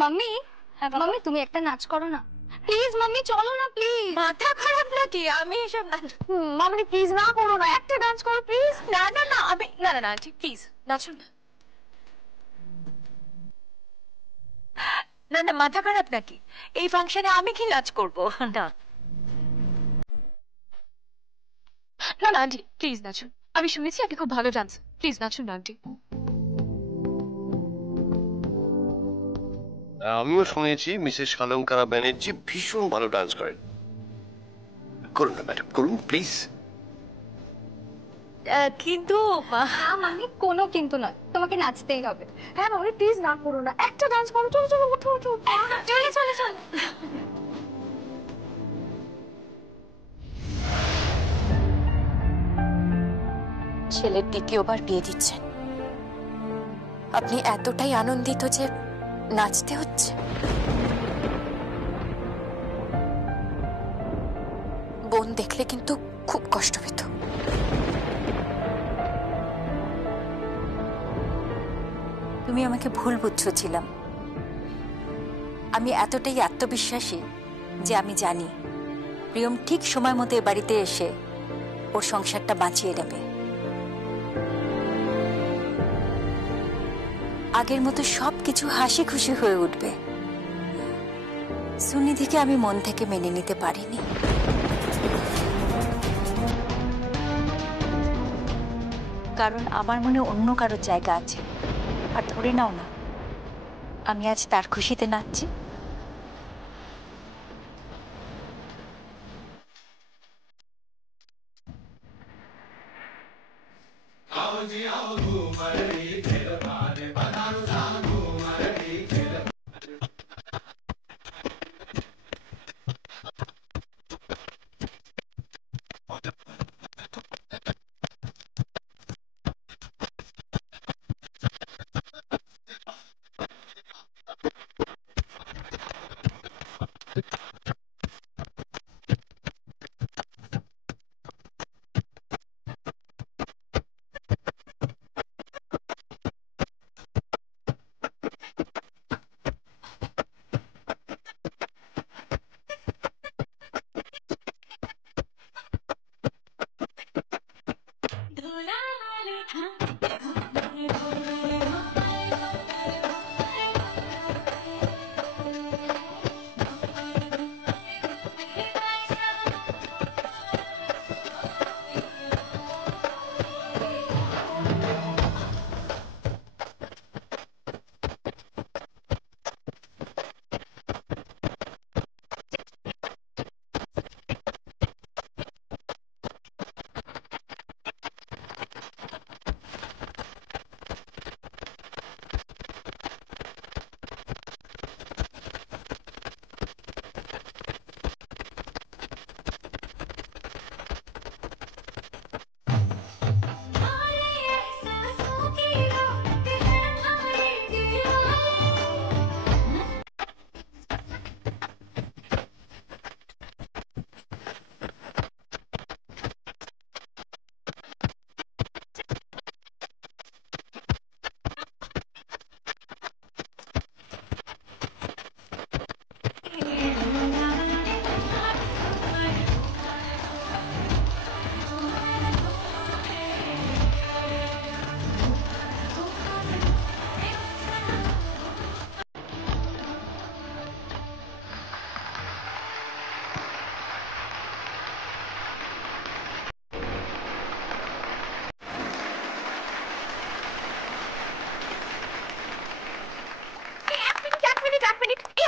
Mummy, mummy তুমি একটা নাচ করো না প্লিজ। মাম্মি চলো না প্লিজ। মাথা খারাপ নাকি? আমি এসব মাম্মি প্লিজ না করো না, একটা ডান্স করো প্লিজ। না না না, আমি না না না ঠিক প্লিজ নাচুন না। না না, মাথা খারাপ নাকি? এই ফাংশনে আমি কি নাচ করবো? না না না আন্টি প্লিজ নাচুন, আমি শুনেছি আপনি খুব ভালো ডান্স, প্লিজ নাচুন না আন্টি। আমিও শুনেছি মিসেস অলঙ্কারা ব্যানার্জি ভীষণ ভালো ডান্স করেন। করুন না ম্যাডাম, করুন প্লিজ। কিন্তু মাম্মি কোনো কিন্তু নয়, তোমাকে নাচতেই হবে। হ্যাঁ মাম্মি প্লিজ না করো না, একটা ডান্স করো। চলো চলো ওঠো ওঠো। চলে চলে চলে। ছেলের দ্বিতীয়বার বিয়ে দিচ্ছেন, আপনি এতটাই আনন্দিত যে নাচতে হচ্ছে? বোন দেখলে কিন্তু খুব কষ্ট পেত। তুমি আমাকে ভুল বুঝছিলাম। আমি এতটাই আত্মবিশ্বাসী যে আমি জানি প্রিয়ম ঠিক সময় মতো এ বাড়িতে এসে ওর সংসারটা বাঁচিয়ে নেবে। আগের মতো সবকিছু হাসি খুশি হয়ে উঠবে। সুনিধিকে আমি মন থেকে মেনে নিতে পারিনি। কারণ আমার মনে অন্য কারোর জায়গা আছে। আর ধরে নাও না আমি আজ তার খুশিতে নাচছি।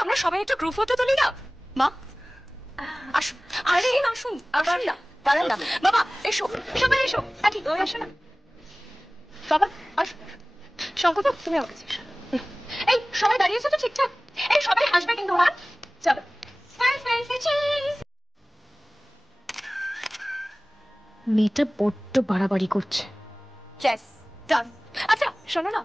আমরা সবাই একটা গ্রুপ ফটো তুলি না? মা আসুন। আরে আসুন আসুন না, দাঁড়ান না বাবা, এসো সবাই এসো। আন্টি আসো না বাবা, আসো। শঙ্কর তুমি আমার কাছে এসো। এই সবাই দাঁড়িয়েছো তো ঠিকঠাক? এই সবাই হাসবে কিন্তু। হ্যাঁ চলো। মেয়েটা বড্ড বাড়াবাড়ি করছে। ইয়েস ডান। আচ্ছা শোনো না,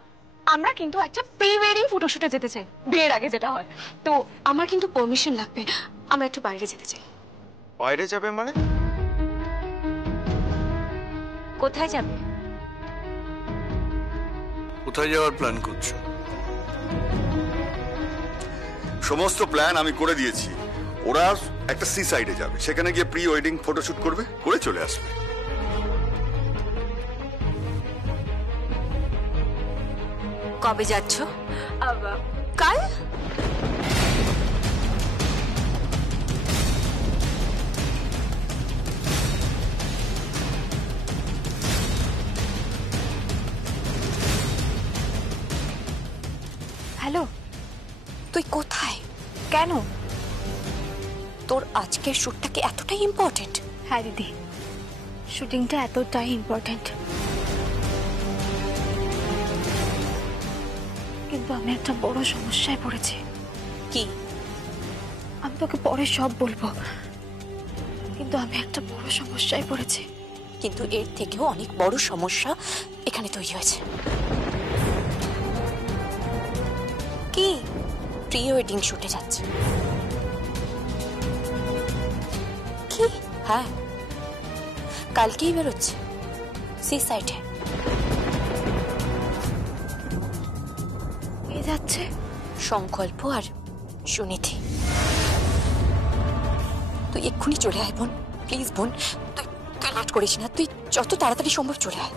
আমরা কিন্তু একটা প্রি ওয়েডিং ফটোশুটে যেতে চাই, বিয়ের আগে যেটা হয়। তো আমার কিন্তু পারমিশন লাগবে, আমরা একটু বাইরে যেতে চাই। বাইরে যাবে মানে? কোথায় যাবে? কোথায় যাওয়ার প্ল্যান করছো? সমস্ত প্ল্যান আমি করে দিয়েছি। ওরা একটা সি সাইডে যাবে, সেখানে গিয়ে প্রি ওয়েডিং ফটোশুট করবে, করে চলে আসবে। কবে যাচ্ছ? কাল। হ্যালো, তুই কোথায়? কেন? তোর আজকের শ্যুটটা কি এতটাই ইম্পর্টেন্ট? হ্যাঁ দিদি, শুটিংটা এতটাই ইম্পর্টেন্ট। কিন্তু আমি একটা বড় সমস্যায় পড়েছি। কি? আমি তোকে পরে সব বলবো, কিন্তু আমি একটা বড় সমস্যায় পড়েছি। কিন্তু এর থেকেও অনেক বড় সমস্যা এখানে তৈরি হয়েছে। কি? প্রি ওয়েডিং শুটে যাচ্ছে। কি? হ্যাঁ, কালকেই বেরোচ্ছে সি সাইডে। কে যাচ্ছে? সংকল্প আর সুনিধি। তুই এক্ষুনি চলে আয় বোন, প্লিজ বোন। তুই তুই লেট করিস না, তুই যত তাড়াতাড়ি সম্ভব চলে আয়।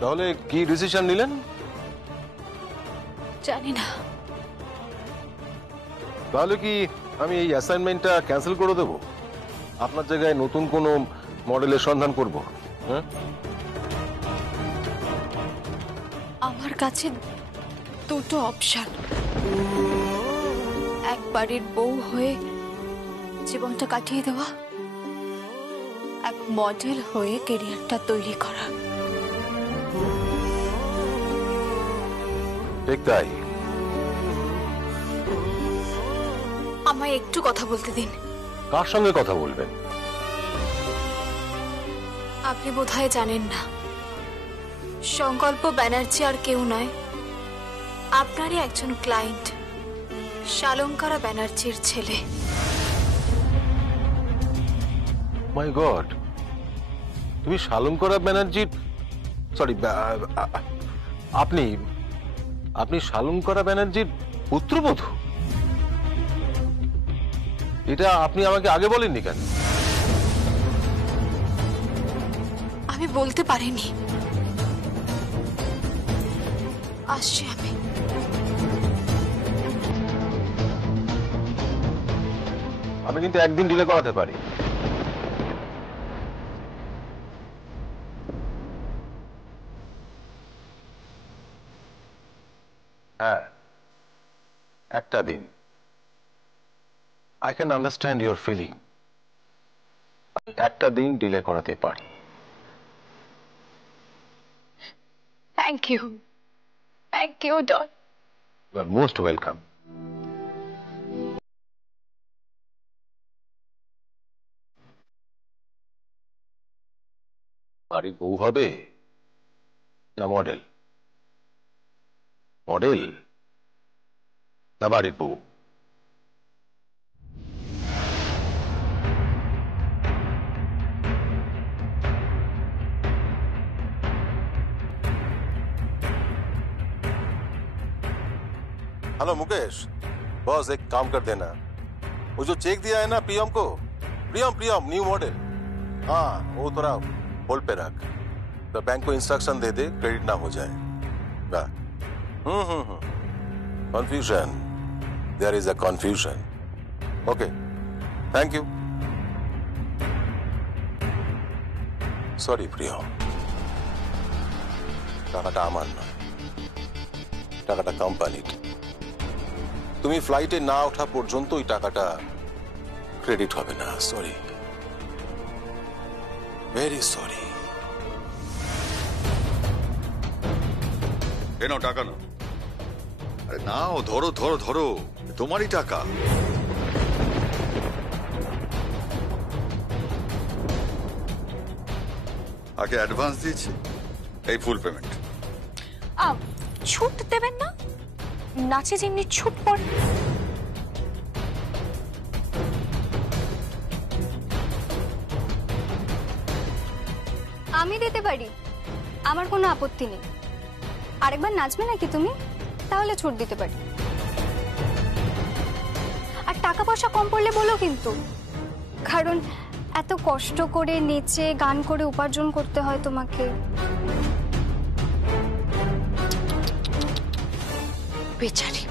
তাহলে কি ডিসিশন নিলেন? জানি না। তাহলে কি আমি এই অ্যাসাইনমেন্টটা ক্যান্সেল করে দেব? আপনার জায়গায় নতুন কোনো মডেলের সন্ধান করব? হ্যাঁ, আমার কাছে দুটো অপশন। এক বাড়ির বউ হয়ে জীবনটা কাটিয়ে দেওয়া, এক মডেল হয়ে ক্যারিয়ারটা তৈরি করা। ঠিক তাই। আমায় একটু কথা বলতে দিন। কার সঙ্গে কথা বলবেন? আপনি বোধহয় জানেন না, সংকল্প ব্যানার্জি আর কেউ নয়, আপনারই একজন ক্লায়েন্ট, শালঙ্কারা ব্যানার্জির ছেলে। মাই গড, তুমি শালঙ্করা ব্যানার্জির, সরি, আপনি আপনি শালঙ্করা ব্যানার্জির পুত্রবধূ? এটা আপনি আমাকে আগে বলেননি কেন? আমি বলতে পারিনি। আসছি আমি। আমি কিন্তু একদিন ডিলে করাতে পারি। হ্যাঁ, একটা দিন। I can understand your feeling. একটা দিন ডিলে করাতে পারি। Thank you, thank you Don. You are most welcome. বাড়ির বউ হবে না মডেল? মডেল না বাড়ির বউ? हेलो मुकेश, बॉस एक काम कर देना, वो जो चेक दिया है ना प्रियम को, प्रियम न्यू मॉडल, हाँ वो थोड़ा होल्ड पे रख, तो बैंक को इंस्ट्रक्शन दे दे क्रेडिट ना हो जाए। Confusion, there is a confusion. Okay, thank you. Sorry Priyam, টাকাটা আমার নয়, টাকাটা কোম্পানির। তুমি ফ্লাইটে না ওঠা পর্যন্ত ওই টাকাটা ক্রেডিট হবে না। Sorry, very sorry. কেন টাকা নাও? আরে নাও, ধরো ধরো ধরো, তোমারই টাকা। আগে অ্যাডভান্স দিয়েছি, এই ফুল পেমেন্ট। ছুট দেবেন না? নাচে যেমনি ছুট পড়ে। আমি দিতে পারি, আমার কোনো আপত্তি নেই। আরেকবার নাচবে নাকি তুমি? তাহলে ছুট দিতে পারি। টাকা পয়সা কম পড়লে বলো কিন্তু, কারণ এত কষ্ট করে নেচে গান করে উপার্জন করতে হয় তোমাকে। বেচারি,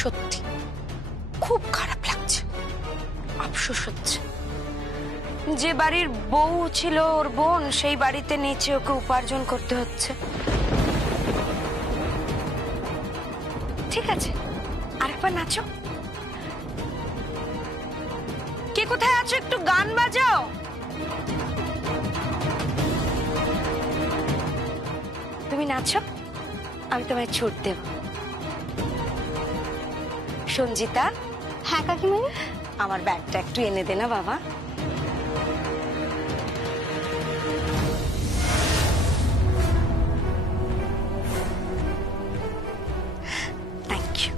সত্যি খুব খারাপ লাগছে, আফসোস হচ্ছে। যে বাড়ির বউ ছিল ওর বোন, সেই বাড়িতে নেচে ওকে উপার্জন করতে হচ্ছে। ঠিক আছে, আরেকবার নাচো। কে কোথায় আছো, একটু গান বাজাও। তুমি নাচো, আমি তোমায় ছুট দেব। সঞ্জিতা। হ্যাঁ কাকিমণি। আমার ব্যাগটা একটু এনে দে না বাবা। Thank you.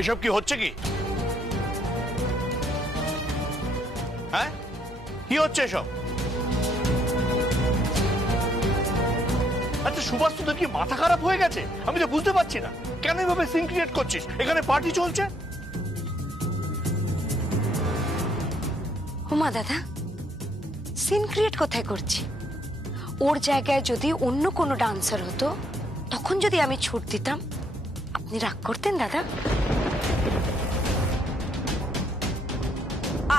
এসব কি হচ্ছে কি? হ্যাঁ, কি হচ্ছে এসব? আচ্ছা সুভাষ, তোদের কি মাথা খারাপ হয়ে গেছে? আমি তো বুঝতে পারছি না কেন এভাবে সিন ক্রিয়েট করছিস। এখানে পার্টি চলছে। হুমা দাদা, সিন ক্রিয়েট কোথায় করছি? ওর জায়গায় যদি অন্য কোনো ডান্সার হতো, তখন যদি আমি ছুট দিতাম, আপনি রাগ করতেন দাদা?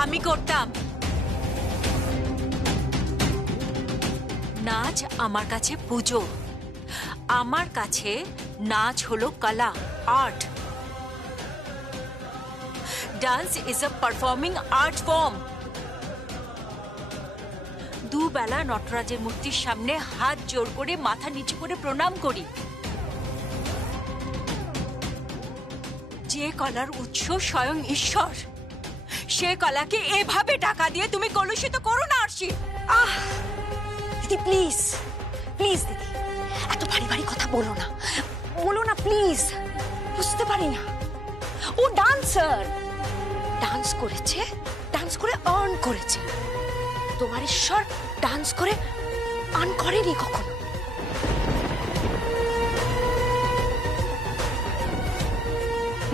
আমি করতাম। নাচ আমার কাছে পুজো। আমার কাছে নাচ হলো কলা, art. Dance is a performing art form. দুবেলা নটরাজের মূর্তির সামনে হাত জোর করে মাথা নিচু করে প্রণাম করি। যে কলার উৎস স্বয়ং ঈশ্বর, সে কলাকে এভাবে টাকা দিয়ে তুমি কলুষিত করো না আরশি। দিদি প্লিজ, প্লিজ দিদি, এত ভারী ভারী কথা বলো না, বলো না প্লিজ। বুঝতে পারি না, ও ডান্সার, ডান্স করেছে, ডান্স করে আর্ন করেছে। তোমার ঈশ্বর ডান্স করে আর্ন করেনি কখনো।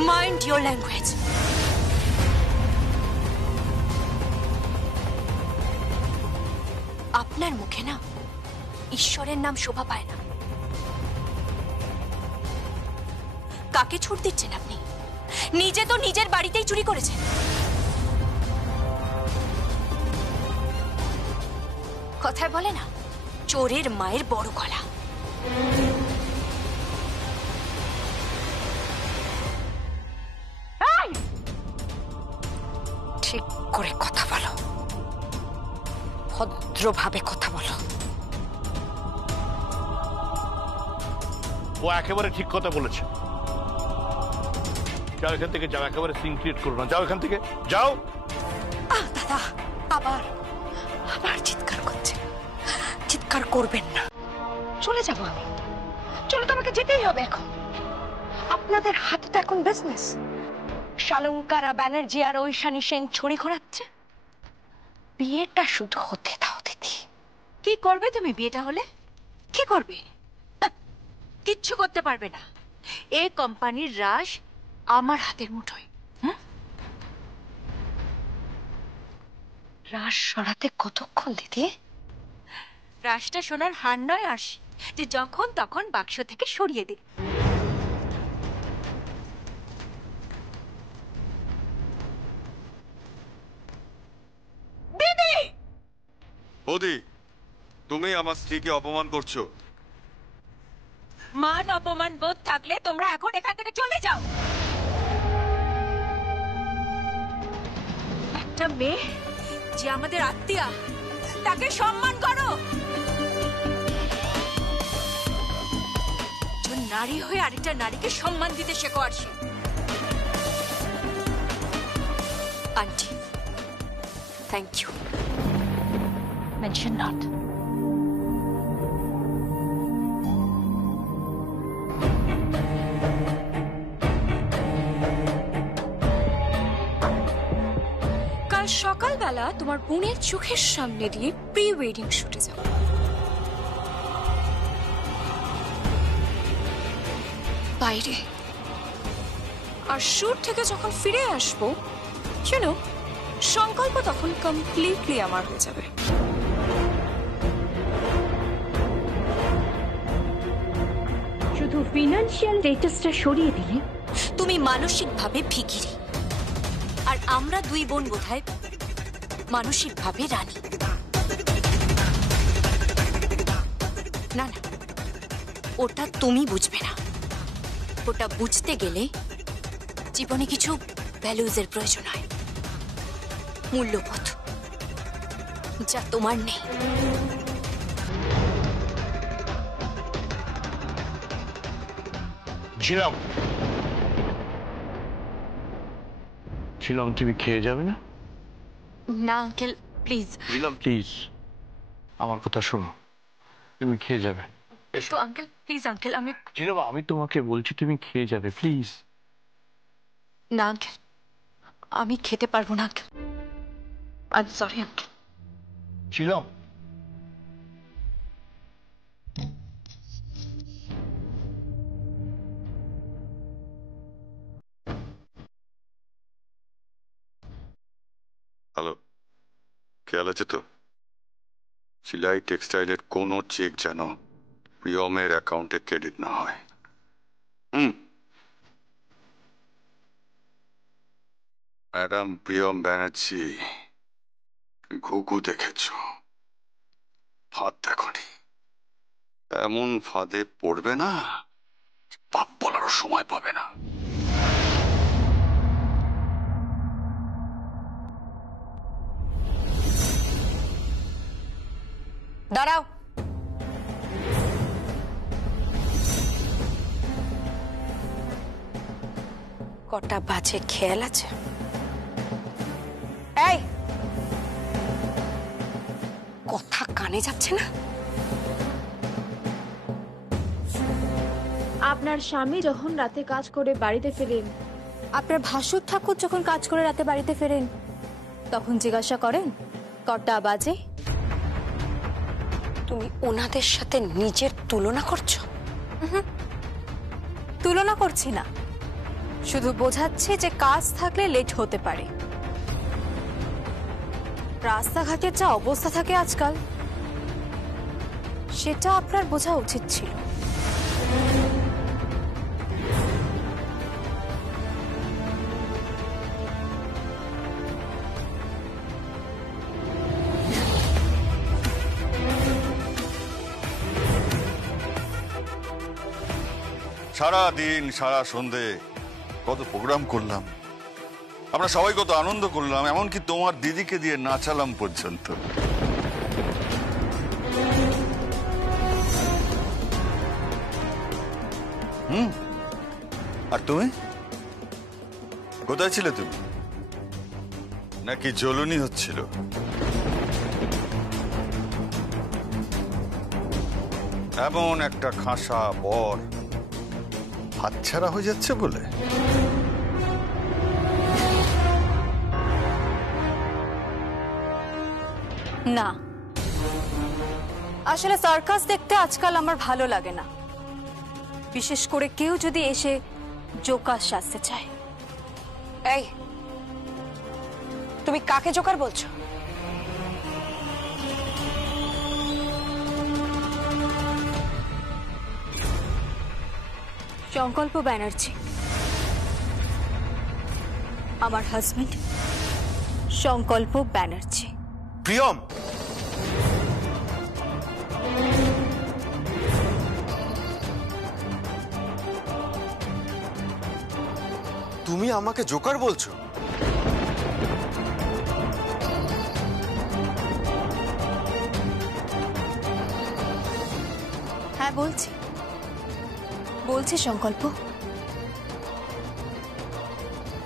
Mind your language. আপনার মুখে না ঈশ্বরের নাম শোভা পায় না। কাকে ছুট দিচ্ছেন আপনি? নিজে তো নিজের বাড়িতেই চুরি করেছেন। কথায় বলে না, চোরের মায়ের বড় গলা। ঠিক করে কথা বলো, ভদ্রভাবে কথা বলো। ও একেবারে ঠিক কথা বলেছে। যাও এখান থেকে, যাও, একেবারে সিন ক্রিয়েট করো না, যাও এখান থেকে, যাও। দাদা আবার আবার চিৎকার করছে। চিৎকার করবেন না, চলে যাবো আমি। চলে তো আমাকে যেতেই হবে এখন। আপনাদের হাতে তো এখন বিজনেস। শালঙ্কারা ব্যানার্জি আর ঐশানী সেন ছড়ি ঘোরাচ্ছে। বিয়েটা শুধু হতে দাও দিদি। কি করবে তুমি বিয়েটা হলে? কি করবে? কিচ্ছু করতে পারবে না। এই কোম্পানির রাজ আমার হাতের মুঠোয়। রাস সরাতে কতক্ষণ দিদি? রাসটা সোনার হার নয় আরশি, যে যখন তখন বাক্স থেকে সরিয়ে দিই। বৌদি, তুমি আমার স্ত্রীকে অপমান করছো। মান অপমান বোধ থাকলে তোমরা এখন এখান থেকে চলে যাও। একটা মেয়ে যে আমাদের আত্মীয়া, তাকে সম্মান করো। নারী হয়ে আরেকটা নারীকে সম্মান দিতে শেখো Arshi. Aunty, thank you. Mention not. সন্ধেবেলা তোমার বোনের চোখের সামনে দিয়ে প্রি ওয়েডিং শুটে যাব। বাইরে। আর শুট থেকে যখন ফিরে আসবো, শুনো, সংকল্প তখন কমপ্লিটলি আমার হয়ে যাবে। শুধু ফিনান্সিয়াল স্ট্যাটাসটা সরিয়ে দিলে তুমি মানসিকভাবে ভিখিরি, আর আমরা দুই বোন বোধহয় মানসিকভাবে রানী। না না, ওটা তুমি বুঝবে না। ওটা বুঝতে গেলে জীবনে কিছু ভ্যালুজের প্রয়োজন হয়, মূল্যবোধ, যা তোমার নেই। ছিলাম তুমি খেয়ে যাবে না? না আঙ্কেল প্লিজ। প্লিজ আমার কথা শোনো, তুমি খেয়ে যাবে। তো আঙ্কেল প্লিজ, আঙ্কেল আমি ঝিলাম, আমি তোমাকে বলছি তুমি খেয়ে যাবে, প্লিজ। না আঙ্কেল, আমি খেতে পারবো না uncle. I am sorry uncle. Jhelum, hello, খেয়াল আছে তো? সিলাই টেক্সটাইলের কোনো চেক যেন প্রিয়মের অ্যাকাউন্টে ক্রেডিট না হয়। ম্যাডাম প্রিয়ম ব্যানার্জি, ঘুঘু দেখেছ, ফাঁদ দেখনি। এমন ফাঁদে পড়বে না, পাপ বলারও সময় পাবে না। দাঁড়াও। কটা বাজে খেয়াল আছে? এই, কথা কানে যাচ্ছে না? আপনার স্বামী যখন রাতে কাজ করে বাড়িতে ফেরেন, আপনার ভাসুর ঠাকুর যখন কাজ করে রাতে বাড়িতে ফেরেন, তখন জিজ্ঞাসা করেন কটা বাজে? তুমি ওনাদের সাথে নিজের তুলনা করছো? তুলনা করছি না, শুধু বোঝাচ্ছে যে কাজ থাকলে লেট হতে পারে। রাস্তাঘাটের যা অবস্থা থাকে আজকাল, সেটা আপনার বোঝা উচিত ছিল। সারা দিন সারা সন্ধে কত প্রোগ্রাম করলাম, আমরা সবাই কত আনন্দ করলাম, এমনকি তোমার দিদিকে দিয়ে নাচালাম পর্যন্ত। আর তুমি কোথায় ছিলে? তুমি নাকি জ্বলুনি হচ্ছিল? এমন একটা খাসা বর হাতছাড়া হয়ে যাচ্ছে বলে? না, আসলে সার্কাস দেখতে আজকাল আমার ভালো লাগে না, বিশেষ করে কেউ যদি এসে জোকার সাজতে চায়। এই, তুমি কাকে জোকার বলছো? সংকল্প ব্যানার্জি, আমার হাজবেন্ড সংকল্প ব্যানার্জি। প্রিয়ম, তুমি আমাকে জোকার বলছো? হ্যাঁ বলছি, বলছি সংকল্প,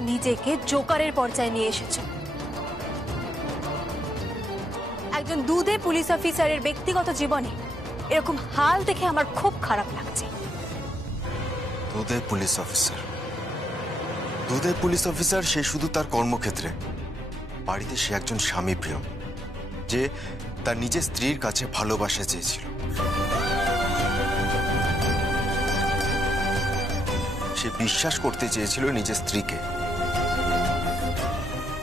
নিজেকে জোকারের পর্যায়ে নিয়ে এসেছো। একজন দুধে পুলিশ অফিসারের ব্যক্তিগত জীবনে এরকম হাল দেখে আমার খুব খারাপ লাগছে। দুধে পুলিশ অফিসার? দুধে পুলিশ অফিসার সে শুধু তার কর্মক্ষেত্রে, বাড়িতে সে একজন স্বামী প্রিয়ম, যে তার নিজের স্ত্রীর কাছে ভালোবাসা চেয়েছিল। সে বিশ্বাস করতে চেয়েছিল নিজের স্ত্রীকে।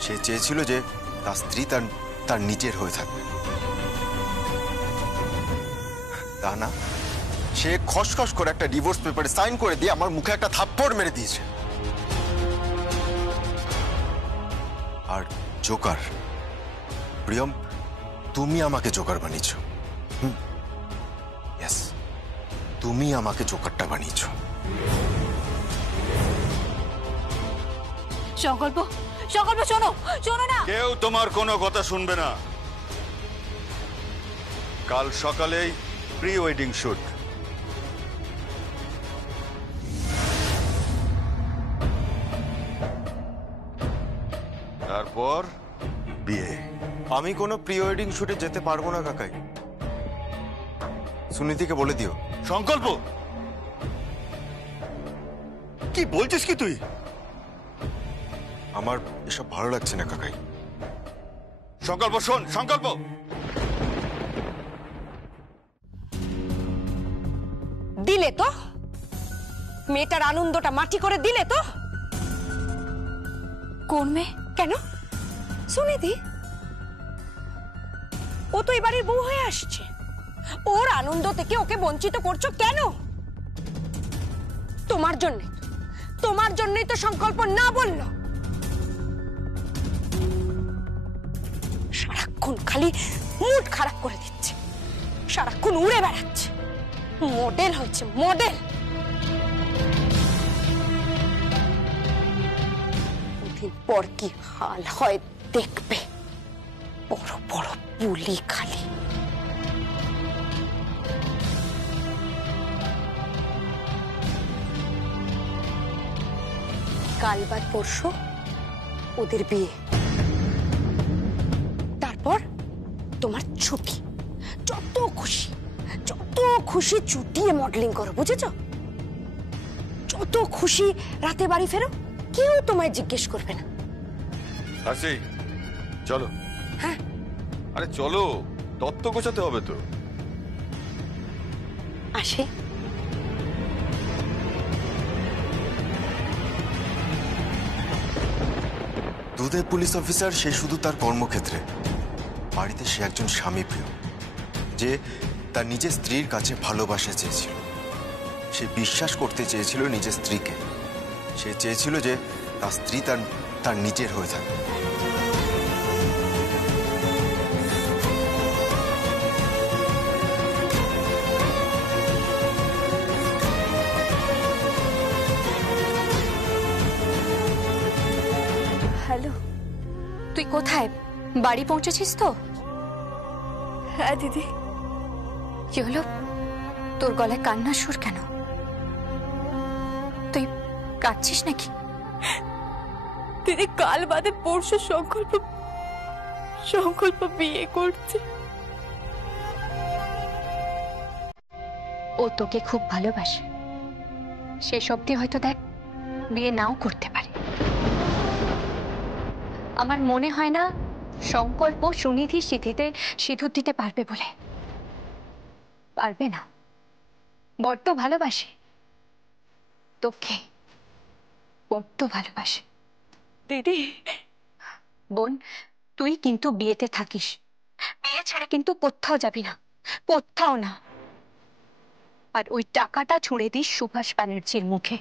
সে চেয়েছিল যে তার স্ত্রী তার নিজের হয়ে থাকবে। তা না, সে খসখস করে একটা ডিভোর্স পেপারে সাইন করে দিয়ে আমার মুখে একটা থাপ্পড় মেরে দিয়েছে। আর জোকার, প্রিয়ম, তুমি আমাকে জোকার বানিয়েছ। ইয়েস, তুমি আমাকে জোকারটা বানিয়েছ। সংকল্প, সংকল্প শোনো, শোনো না। কেউ তোমার কোনো কথা শুনবে না। কাল সকালেই প্রি ওয়েডিং শুট। তারপর বিয়ে। আমি কোনো প্রি ওয়েডিং শুটে যেতে পারবো না কাকাই। সুনীতিকে বলে দিও। সংকল্প, কি বলছিস কি তুই? আমার এসব ভালো লাগছে না কাকাই। সংকল্প শোন, সংকল্প, দিলে তো মেয়েটার আনন্দটা মাটি করে দিলে তো। কোন মেয়ে? কেন? সুনিধি, ও তো এবারের বউ হয়ে আসছে। ওর আনন্দ থেকে ওকে বঞ্চিত করছো কেন? তোমার জন্য, তোমার জন্যই তো সংকল্প না বলল। সারাক্ষণ খালি মুড খারাপ করে দিচ্ছে, সারাক্ষণ উড়ে বেড়াচ্ছে। মডেল হয়েছে, মডেল। দিন পর কি হাল হয় দেখবে। বড় বড় বুলি খালি। কাল বাদ পরশু ওদের বিয়ে, তারপর তোমার ছুটি। যত খুশি চুটিয়ে মডেলিং করো, বুঝেছো? যত খুশি রাতে বাড়ি ফেরো, কেউ তোমায় জিজ্ঞেস করবে না। আসি, চলো। হ্যাঁ, আরে চলো, তত্ত্ব গোছাতে হবে তো। আসে। দুধের পুলিশ অফিসার, সে শুধু তার কর্মক্ষেত্রে। বাড়িতে সে একজন স্বামী প্রিয়, যে তার নিজের স্ত্রীর কাছে ভালোবাসা চেয়েছিল। সে বিশ্বাস করতে চেয়েছিল নিজের স্ত্রীকে। সে চেয়েছিল যে তার স্ত্রী তার নিজের হয়ে থাকবে। হ্যালো, তুই কোথায়? বাড়ি পৌঁছেছিস তো? হ্যাঁ দিদি। কি হলো, তোর গলায় কান্নার সুর কেন? তুই কাঁদছিস নাকি? দিদি, কাল বাদে পরশু সংকল্প বিয়ে করছে। ও তোকে খুব ভালোবাসে। শেষ অবধি হয়তো দেখ বিয়ে নাও করতে পারে। আমার মনে হয় না সংকল্প সুনিধির সিঁথিতে সিঁদুর দিতে পারবে বলে। পারবে না, বড্ড ভালোবাসে তোকে, বড্ড ভালোবাসে। দিদি, বোন, তুই কিন্তু বিয়েতে থাকিস। বিয়ে ছাড়া কিন্তু কোথাও যাবি না, কোথাও না। আর ওই টাকাটা ছুঁড়ে দিস সুভাষ ব্যানার্জির মুখে।